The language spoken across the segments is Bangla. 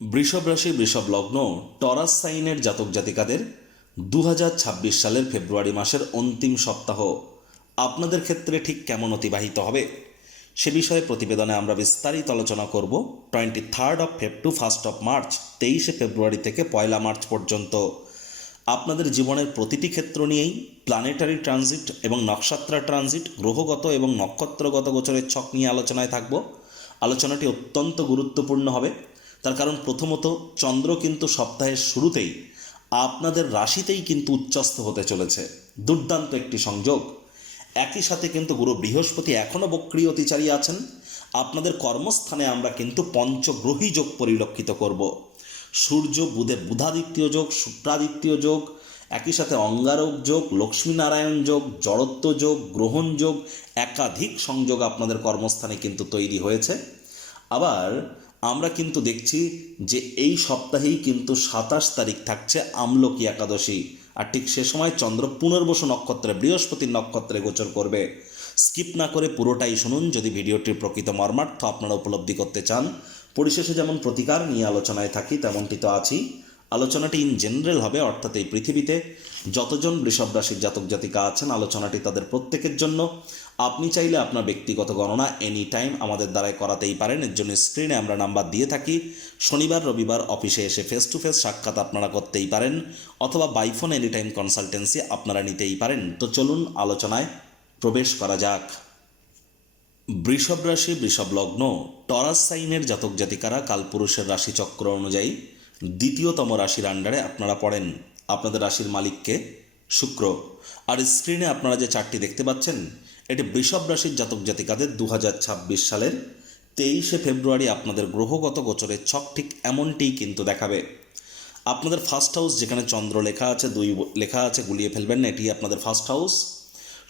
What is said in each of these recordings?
বৃষভ রাশি বৃষভ লগ্ন টরাস সাইনের জাতক জাতিকাদের 2026 সালের ফেব্রুয়ারি মাসের অন্তিম সপ্তাহ আপনাদের ক্ষেত্রে ঠিক কেমন অতিবাহিত হবে সে বিষয়ে প্রতিবেদনে আমরা বিস্তারিত আলোচনা করব। 23 টু 1 মার্চ 23 ফেব্রুয়ারি থেকে 1 মার্চ পর্যন্ত আপনাদের জীবনের প্রতিটি ক্ষেত্র নিয়েই প্ল্যানেটারি ট্রানজিট এবং নক্ষত্র ট্রানজিট, গ্রহগত এবং নক্ষত্রগত গোচরের ছক নিয়ে আলোচনায় থাকব। আলোচনাটি অত্যন্ত গুরুত্বপূর্ণ হবে, তার কারণ প্রথমত চন্দ্র কিন্তু সপ্তাহের শুরুতেই আপনাদের রাশিতেই কিন্তু উচ্চস্থ হতে চলেছে। দুর্দান্ত একটি সংযোগ। একই সাথে কিন্তু গুরু বৃহস্পতি এখনও বক্রী অতিচারী আছেন। আপনাদের কর্মস্থানে আমরা কিন্তু পঞ্চগ্রহী যোগ পরিলক্ষিত করব। সূর্য বুধে বুধাদিত্য যোগ, শুক্রাদিত্য যোগ, একই সাথে অঙ্গারক যোগ, লক্ষ্মীনারায়ণ যোগ, জড়ত্ব যোগ, গ্রহণ যোগ, একাধিক সংযোগ আপনাদের কর্মস্থানে কিন্তু তৈরি হয়েছে। আবার আমরা কিন্তু দেখছি যে এই সপ্তাহেই কিন্তু 27 তারিখ থাকছে আমলকি একাদশী, আর ঠিক সে সময় চন্দ্র পুনর্বসু নক্ষত্রে বৃহস্পতির নক্ষত্রে গোচর করবে। স্কিপ না করে পুরোটাই শুনুন যদি ভিডিওটির প্রকৃত মর্মার্থ আপনারা উপলব্ধি করতে চান। পরিশেষে যেমন প্রতিকার নিয়ে আলোচনায় থাকি তেমনটি তো আছি। আলোচনাটি ইন জেনারেল হবে, অর্থাৎ এই পৃথিবীতে যতজন বৃষভ রাশির জাতক জাতিকা আছেন আলোচনাটি তাদের প্রত্যেকের জন্য। আপনি চাইলে আপনার ব্যক্তিগত গণনা এনি টাইম আমাদের দ্বারাই করাতেই পারেন। এর জন্য স্ক্রিনে আমরা নাম্বার দিয়ে থাকি। শনিবার রবিবার অফিসে এসে ফেস টু ফেস সাক্ষাৎ আপনারা করতেই পারেন, অথবা বাইফোন এনি টাইম কনসালটেন্সি আপনারা নিতেই পারেন। তো চলুন আলোচনায় প্রবেশ করা যাক। বৃষভ রাশি বৃষভ লগ্ন টরাস সাইনের জাতক জাতিকারা কালপুরুষের রাশিচক্র অনুযায়ী দ্বিতীয়তম রাশির আন্ডারে আপনারা পড়েন। আপনাদের রাশির মালিককে শুক্র। আর স্ক্রিনে আপনারা যে চারটি দেখতে পাচ্ছেন এটি বৃষভ রাশির জাতক জাতিকাদের 2026 সালের 23 ফেব্রুয়ারি আপনাদের গ্রহগত গোচরের ছক ঠিক এমনটিই কিন্তু দেখাবে। আপনাদের ফার্স্ট হাউস যেখানে চন্দ্র লেখা আছে, 2 লেখা আছে, গুলিয়ে ফেলবেন না, এটি আপনাদের ফার্স্ট হাউস।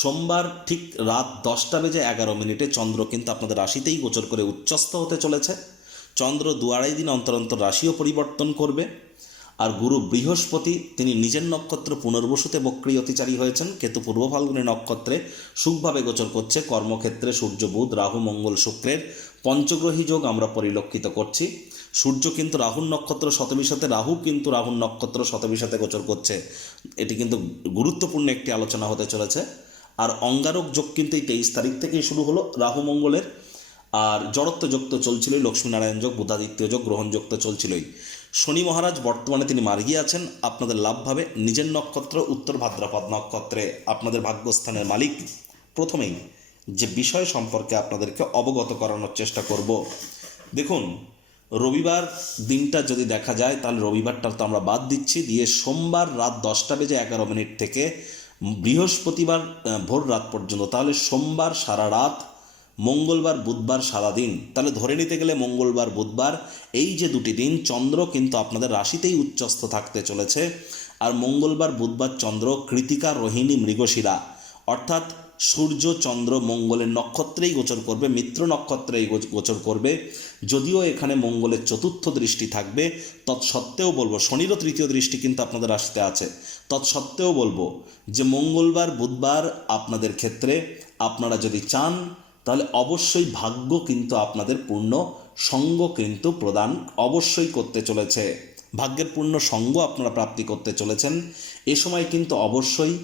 সোমবার ঠিক রাত 10:11 চন্দ্র কিন্তু আপনাদের রাশিতেই গোচর করে উচ্চস্থ হতে চলেছে। চন্দ্র 2-2.5 দিন অন্তর অন্তর রাশিও পরিবর্তন করবে। আর গুরু বৃহস্পতি তিনি নিজের নক্ষত্র পুনর্বসুতে বক্রী অতিচারী হয়েছেন। কেতু পূর্ব ফাল্গুনী নক্ষত্রে সুখভাবে গোচর করছে। কর্মক্ষেত্রে সূর্য বুধ রাহু মঙ্গল শুক্রের পঞ্চগ্রহী যোগ আমরা পরিলক্ষিত করছি। সূর্য কিন্তু রাহুর নক্ষত্র শতবিশাতে, রাহু কিন্তু রাহুর নক্ষত্র শতবিশাতে গোচর করছে। এটি কিন্তু গুরুত্বপূর্ণ একটি আলোচনা হতে চলেছে। আর অঙ্গারক যোগ কিন্তু এই 23 তারিখ থেকেই শুরু হলো রাহু মঙ্গলের। আর জড়ত্ব যোগ তো চলছিলই, লক্ষ্মীনারায়ণ যোগ, বুধাদিত্য যোগ, গ্রহণ যোগ তো চলছিলই। শনি মহারাজ বর্তমানে তিনি মার্গী আছেন আপনাদের লাভভাবে, নিজের নক্ষত্র উত্তর ভাদ্রপদ নক্ষত্রে। আপনাদের ভাগ্যস্থানের মালিক। প্রথমেই যে বিষয় সম্পর্কে আপনাদেরকে অবগত করানোর চেষ্টা করব, দেখুন রবিবার দিনটা যদি দেখা যায় তাহলে রবিবারটা তো আমরা বাদ দিচ্ছি, দিয়ে সোমবার রাত 10:11 থেকে বৃহস্পতিবার ভোর রাত পর্যন্ত, তাহলে সোমবার সারা রাত, মঙ্গলবার বুধবার সারাদিন। তাহলে ধরে নিতে গেলে মঙ্গলবার বুধবার এই যে দুটি দিন চন্দ্র কিন্তু আপনাদের রাশিতেই উচ্চস্থ থাকতে চলেছে। আর মঙ্গলবার বুধবার চন্দ্র কৃতিকা রোহিণী মৃগশিরা, অর্থাৎ সূর্য চন্দ্র মঙ্গলের নক্ষত্রেই গোচর করবে, মিত্র নক্ষত্রেই গোচর করবে। যদিও এখানে মঙ্গলের চতুর্থ দৃষ্টি থাকবে, তৎসত্ত্বেও বলবো, শনিরও তৃতীয় দৃষ্টি কিন্তু আপনাদের রাশিতে আছে, তৎসত্ত্বেও বলবো যে মঙ্গলবার বুধবার আপনাদের ক্ষেত্রে আপনারা যদি চান তাহলে অবশ্যই ভাগ্য কিন্তু আপনাদের পূর্ণ সঙ্গ কিন্তু প্রদান অবশ্যই করতে চলেছে। ভাগ্যের পূর্ণ সঙ্গ আপনারা প্রাপ্তি করতে চলেছেন। এ সময় কিন্তু অবশ্যই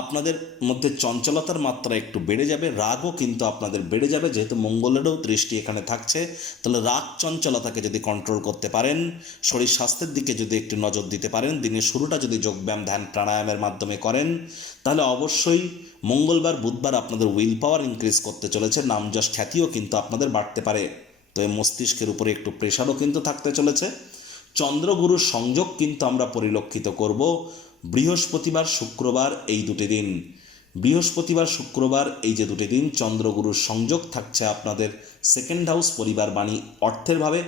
আপনাদের মধ্যে চঞ্চলতার মাত্রা একটু বেড়ে যাবে, রাগও কিন্তু আপনাদের বেড়ে যাবে, যেহেতু মঙ্গলেরও দৃষ্টি এখানে থাকছে। তাহলে রাগ চঞ্চলতাকে যদি কন্ট্রোল করতে পারেন, শরীর স্বাস্থ্যের দিকে যদি একটু নজর দিতে পারেন, দিনের শুরুটা যদি যোগব্যায়াম ধ্যান প্রাণায়ামের মাধ্যমে করেন, তাহলে অবশ্যই মঙ্গলবার বুধবার আপনাদের উইল পাওয়ার ইনক্রিজ করতে চলেছে, নাম যশ খ্যাতিও কিন্তু আপনাদের বাড়তে পারে। তো এই মস্তিষ্কের উপরে একটু প্রেশারও কিন্তু থাকতে চলেছে। চন্দ্রগুরুর সংযোগ কিন্তু আমরা পরিলক্ষিত করব বৃহস্পতিবার শুক্রবার এই দুটি দিন। বৃহস্পতিবার শুক্রবার এই যে দুটি দিন চন্দ্রগুরুর সংযোগ থাকছে আপনাদের সেকেন্ড হাউস পরিবার বাণী অর্থের ভাবে।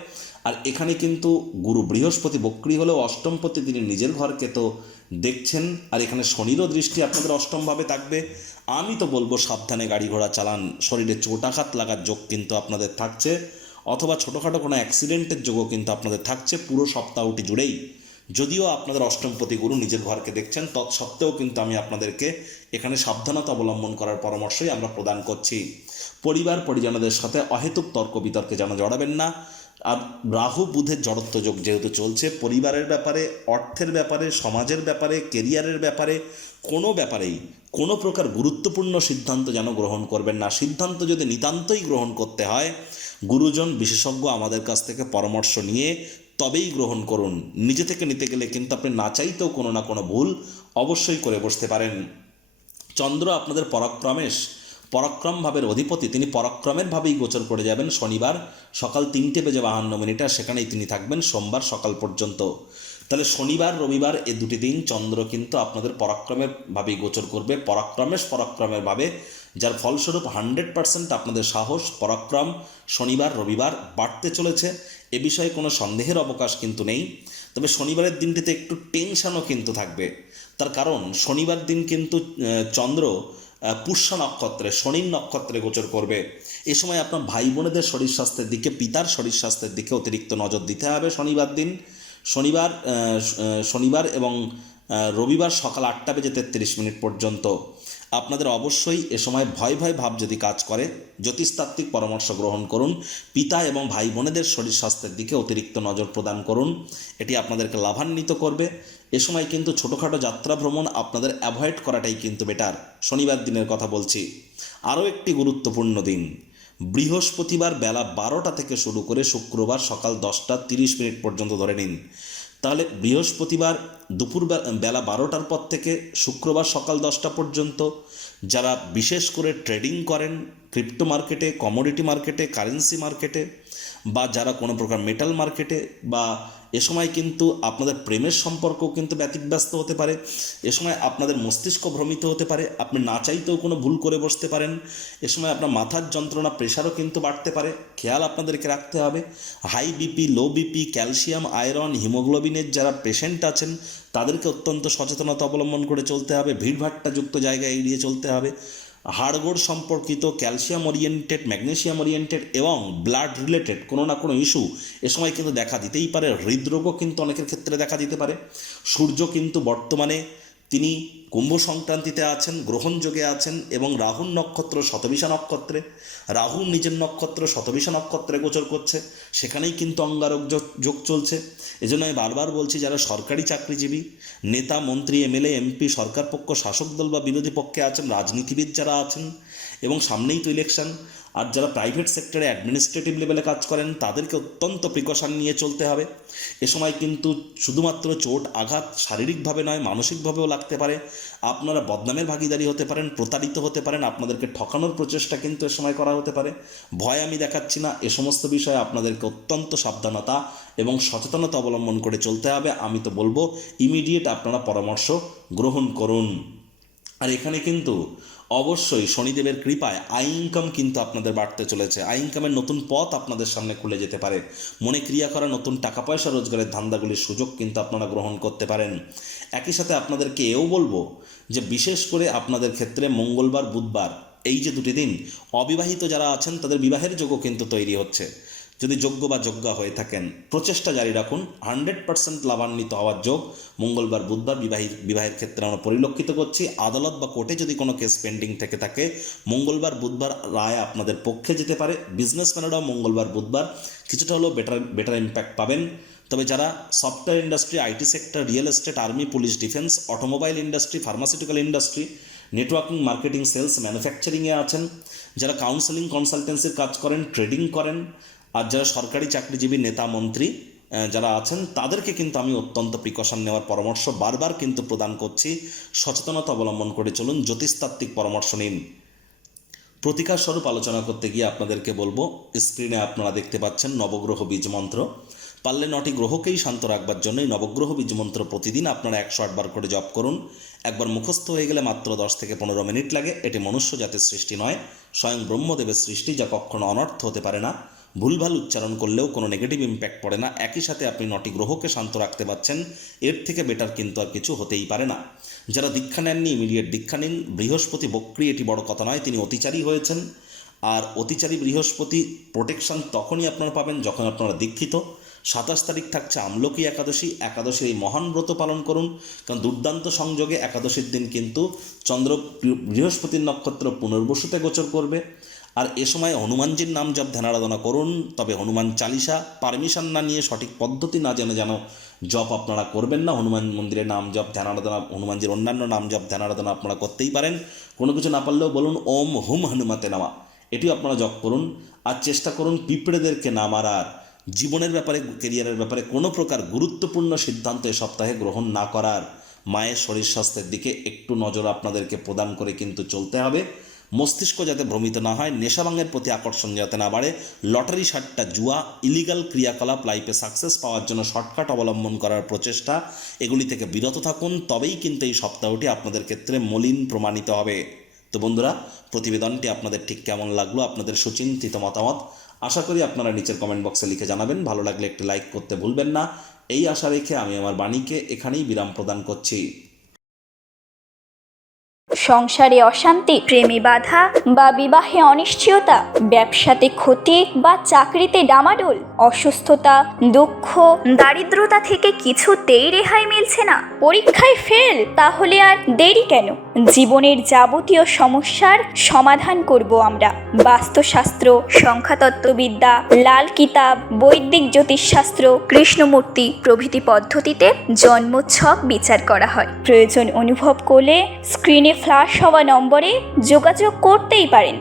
আর এখানে কিন্তু গুরু বৃহস্পতি বক্রী হলেও অষ্টমপতি তিনি নিজের ঘরকে তো দেখছেন, আর এখানে শনিরও দৃষ্টি আপনাদের অষ্টমভাবে থাকবে। আমি তো বলবো সাবধানে গাড়ি ঘোড়া চালান, শরীরে চোটাঘাত লাগার যোগ কিন্তু আপনাদের থাকছে, অথবা ছোটোখাটো কোনো অ্যাক্সিডেন্টের যোগও কিন্তু আপনাদের থাকছে পুরো সপ্তাহটি জুড়েই। যদিও আপনাদের অষ্টমপতি গুরু নিজের ঘরকে দেখছেন, তৎসত্ত্বেও কিন্তু আমি আপনাদেরকে এখানে সাবধানতা অবলম্বন করার পরামর্শই আমরা প্রদান করছি। পরিবার পরিজনদের সাথে অহেতুক তর্ক বিতর্কে যেন জড়াবেন না। আর রাহু বুধের জড়ত্ব যোগ যেহেতু চলছে, পরিবারের ব্যাপারে, অর্থের ব্যাপারে, সমাজের ব্যাপারে, কেরিয়ারের ব্যাপারে কোনো ব্যাপারেই কোনো প্রকার গুরুত্বপূর্ণ সিদ্ধান্ত যেন গ্রহণ করবেন না। সিদ্ধান্ত যদি নিতান্তই গ্রহণ করতে হয়, গুরুজন বিশেষজ্ঞ আমাদের কাছ থেকে পরামর্শ নিয়ে তবেই গ্রহণ করুন। নিজে থেকে নিতে গেলে কিন্তু আপনি না চাইতেও কোনো না কোনো ভুল অবশ্যই করে বসতে পারেন। চন্দ্র আপনাদের পরাক্রম ভাবের অধিপতি, তিনি পরাক্রমের ভাবেই গোচর করে যাবেন শনিবার সকাল 3:52, আর সেখানেই তিনি থাকবেন সোমবার সকাল পর্যন্ত। তাহলে শনিবার রবিবার এ দুটি দিন চন্দ্র কিন্তু আপনাদের পরাক্রমের ভাবেই গোচর করবে, পরাক্রমের ভাবে, যার ফলস্বরূপ 100% আপনাদের সাহস পরাক্রম শনিবার রবিবার বাড়তে চলেছে। এ বিষয়ে কোনো সন্দেহের অবকাশ কিন্তু নেই। তবে শনিবারের দিনটিতে একটু টেনশনও কিন্তু থাকবে, তার কারণ শনিবার দিন কিন্তু চন্দ্র পুষ্য নক্ষত্রে, শনির নক্ষত্রে গোচর করবে। এ সময় আপনার ভাই বোনেদের শরীর স্বাস্থ্যের দিকে, পিতার শরীর স্বাস্থ্যের দিকে অতিরিক্ত নজর দিতে হবে শনিবার দিন। শনিবার এবং রবিবার সকাল 8:33 পর্যন্ত আপনাদের অবশ্যই এ সময় ভয় ভাব যদি কাজ করে, জ্যোতিষতাত্ত্বিক পরামর্শ গ্রহণ করুন। পিতা এবং ভাই বোনেদের শরীর স্বাস্থ্যের দিকে অতিরিক্ত নজর প্রদান করুন, এটি আপনাদেরকে লাভান্বিত করবে। এ সময় কিন্তু ছোটোখাটো যাত্রা ভ্রমণ আপনাদের অ্যাভয়েড করাটাই কিন্তু বেটার। শনিবার দিনের কথা বলছি। আরও একটি গুরুত্বপূর্ণ দিন, বৃহস্পতিবার বেলা 12টা থেকে শুরু করে শুক্রবার সকাল 10:30 পর্যন্ত ধরে নিন। তাহলে বৃহস্পতিবার দুপুর বেলা 12টার পর থেকে শুক্রবার সকাল 10টা পর্যন্ত যারা বিশেষ করে ট্রেডিং করেন ক্রিপ্টো মার্কেটে, কমোডিটি মার্কেটে, কারেন্সি মার্কেটে, বা যারা কোনো প্রকার মেটাল মার্কেটে, বা এ সময় কিন্তু আপনাদের প্রেমের সম্পর্কও কিন্তু ব্যতিব্যস্ত হতে পারে। এ সময় আপনাদের মস্তিষ্ক ভ্রমিত হতে পারে, আপনি না চাইতেও কোনো ভুল করে বসতে পারেন। এ সময় আপনার মাথার যন্ত্রণা, প্রেশারও কিন্তু বাড়তে পারে, খেয়াল আপনাদেরকে রাখতে হবে। High BP, low BP, calcium, iron, হিমোগ্লোবিনের যারা পেশেন্ট আছেন তাদেরকে অত্যন্ত সচেতনতা অবলম্বন করে চলতে হবে। ভিড়ভাট্টা যুক্ত জায়গায় এড়িয়ে চলতে হবে। হাড়গোড় সম্পর্কিত, ক্যালসিয়াম ওরিয়েন্টেড, ম্যাগনেসিয়াম ওরিয়েন্টেড এবং ব্লাড রিলেটেড কোনো না কোনো ইস্যু এ সময় কিন্তু দেখা দিতেই পারে। হৃদরোগও কিন্তু অনেকের ক্ষেত্রে দেখা দিতে পারে। সূর্য কিন্তু বর্তমানে তিনি কুম্ভ সংক্রান্তিতে আছেন, গ্রহণযোগে আছেন, এবং রাহুর নক্ষত্র শতবিশা নক্ষত্রে, রাহু নিজের নক্ষত্র শতবিশা নক্ষত্রে গোচর করছে, সেখানেই কিন্তু অঙ্গারক যোগ চলছে। এজন্য আমি বারবার বলছি, যারা সরকারি চাকরিজীবী, নেতা, মন্ত্রী, এমএলএ, এমপি, সরকার পক্ষ, শাসক দল বা বিরোধী পক্ষে আছেন, রাজনীতিবিদ যারা আছেন, এবং সামনেই তো ইলেকশন, আর যারা প্রাইভেট সেক্টরে অ্যাডমিনিস্ট্রেটিভ লেভেলে কাজ করেন তাদেরকে অত্যন্ত প্রিকশন নিয়ে চলতে হবে। এ সময় কিন্তু শুধুমাত্র চোট আঘাত শারীরিকভাবে নয়, মানসিকভাবেও লাগতে পারে। আপনারা বদনামের ভাগিদারি হতে পারেন, প্রতারিত হতে পারেন, আপনাদেরকে ঠকানোর প্রচেষ্টা কিন্তু এ সময় করা হতে পারে। ভয় আমি দেখাচ্ছি না, এ সমস্ত বিষয়ে আপনাদেরকে অত্যন্ত সাবধানতা এবং সচেতনতা অবলম্বন করে চলতে হবে। আমি তো বলবো ইমিডিয়েট আপনারা পরামর্শ গ্রহণ করুন। আর এখানে কিন্তু অবশ্যই শনিদেবের কৃপায় আই ইনকাম কিন্তু আপনাদের বাড়তে চলেছে। আই ইনকামের নতুন পথ আপনাদের সামনে খুলে যেতে পারে। মনে ক্রিয়া করা নতুন টাকা পয়সা রোজগারের ধান্দাগুলির সুযোগ কিন্তু আপনারা গ্রহণ করতে পারেন। একই সাথে আপনাদেরকে এও বলবো যে বিশেষ করে আপনাদের ক্ষেত্রে মঙ্গলবার বুধবার এই যে দুটি দিন অবিবাহিত যারা আছেন তাদের বিবাহের যোগও কিন্তু তৈরি হচ্ছে। যদি যোগ্য বা যোগ্যা হয়ে থাকেন প্রচেষ্টা জারি রাখুন, 100% লাভান্বিত হওয়ার যোগ মঙ্গলবার বুধবার বিবাহের ক্ষেত্রে আমরা পরিলক্ষিত করছি। আদালত বা কোর্টে যদি কোনো কেস পেন্ডিং থেকে থাকে মঙ্গলবার বুধবার রায় আপনাদের পক্ষে যেতে পারে। বিজনেসম্যানেরাও মঙ্গলবার বুধবার কিছুটা হলেও বেটার ইম্প্যাক্ট পাবেন। তবে যারা software industry, IT sector, real estate, army, police, defence, automobile industry, pharmaceutical industry, networking, marketing, sales, ম্যানুফ্যাকচারিংয়ে আছেন, যারা কাউন্সেলিং কনসালটেন্সির কাজ করেন, ট্রেডিং করেন, আর যারা সরকারি চাকরিজীবী, নেতা, মন্ত্রী যারা আছেন তাদেরকে কিন্তু আমি অত্যন্ত প্রিকশন নেওয়ার পরামর্শ বারবার কিন্তু প্রদান করছি। সচেতনতা অবলম্বন করে চলুন, জ্যোতিষতাত্ত্বিক পরামর্শ নিন। প্রতিকার স্বরূপ আলোচনা করতে গিয়ে আপনাদেরকে বলবো, স্ক্রিনে আপনারা দেখতে পাচ্ছেন নবগ্রহ বীজ মন্ত্র। পারলে 9টি গ্রহকেই শান্ত রাখবার জন্যই নবগ্রহ বীজ মন্ত্র প্রতিদিন আপনারা 108 বার করে জপ করুন। একবার মুখস্থ হয়ে গেলে মাত্র 10 থেকে 15 মিনিট লাগে। এটি মনুষ্য জাতির সৃষ্টি নয়, স্বয়ং ব্রহ্মদেবের সৃষ্টি, যা কখনো অনর্থ হতে পারে না। ভুলভাল উচ্চারণ করলেও কোনো নেগেটিভ ইম্প্যাক্ট পড়ে না। একই সাথে আপনি 9টি গ্রহকে শান্ত রাখতে পারছেন, এর থেকে বেটার কিন্তু আর কিছু হতেই পারে না। যারা দীক্ষা নেননি ইমিডিয়েট দীক্ষা নিন। বৃহস্পতি বক্রী, এটি বড় কথা নয়, তিনি অতিচারী হয়েছেন। আর অতিচারী বৃহস্পতি প্রোটেকশন তখনই আপনারা পাবেন যখন আপনারা দীক্ষিত। 27 তারিখ থাকছে আমলকি একাদশী। একাদশীর এই মহান ব্রত পালন করুন, কারণ দুর্দান্ত সংযোগে একাদশীর দিন কিন্তু চন্দ্র বৃহস্পতির নক্ষত্র পুনর্বসুতে গোচর করবে। আর এ সময় হনুমানজির নাম জপ ধ্যান আরাধনা করুন, তবে হনুমান চালিসা পারমিশন না নিয়ে, সঠিক পদ্ধতি না জেনে যেন জপ আপনারা করবেন না। হনুমান মন্দিরে নাম জপ ধ্যান আরাধনা, হনুমানজির অন্যান্য নাম জপ ধ্যান আরাধনা আপনারা করতেই পারেন। কোনো কিছু না পারলেও বলুন ওম হুম হনুমাতে নামা, এটিও আপনারা জপ করুন। আর চেষ্টা করুন পিঁপড়েদেরকে না মারার। জীবনের ব্যাপারে, কেরিয়ারের ব্যাপারে কোনো প্রকার গুরুত্বপূর্ণ সিদ্ধান্ত এ সপ্তাহে গ্রহণ না করার। মায়ের শরীর স্বাস্থ্যের দিকে একটু নজর আপনাদেরকে প্রদান করে কিন্তু চলতে হবে। মস্তিষ্ক যাতে ভ্রমিত না হয়, নেশাভাঙের প্রতি আকর্ষণ যাতে না বাড়ে, লটারি সাট্টা জুয়া ইলিগাল ক্রিয়াকলাপ লাইফে সাকসেস পাওয়ার জন্য শর্টকাট অবলম্বন করার প্রচেষ্টা, এগুলি থেকে বিরত থাকুন। তবেই কিন্তু এই সপ্তাহটি আপনাদের ক্ষেত্রে মলিন প্রমাণিত হবে। তো বন্ধুরা, প্রতিবেদনটি আপনাদের ঠিক কেমন লাগলো, আপনাদের সুচিন্তিত মতামত আশা করি আপনারা নিচের কমেন্ট বক্সে লিখে জানাবেন। ভালো লাগলে একটি লাইক করতে ভুলবেন না। এই আশা রেখে আমি আমার বাণীকে এখানেই বিরাম প্রদান করছি। সংসারে অশান্তি, প্রেমে বাধা বা বিবাহে অনিশ্চয়তা, ব্যবসাতে ক্ষতি বা চাকরিতে ডামাডোল, অসুস্থতা, দুঃখ, দারিদ্রতা থেকে কিছুতেই রেহাই মিলছে না, পরীক্ষায় ফেল, তাহলে আর দেরি কেন? জীবনের যাবতীয় সমস্যার সমাধান করব আমরা। বাস্তুশাস্ত্র, সংখ্যাতত্ত্ববিদ্যা, লাল কিতাব, বৈদিক জ্যোতিষশাস্ত্র, কৃষ্ণমূর্তি প্রভৃতি পদ্ধতিতে জন্মছক বিচার করা হয়। প্রয়োজন অনুভব করলে স্ক্রিনে ফ্ল্যাশ হওয়া নম্বরে যোগাযোগ করতেই পারেন।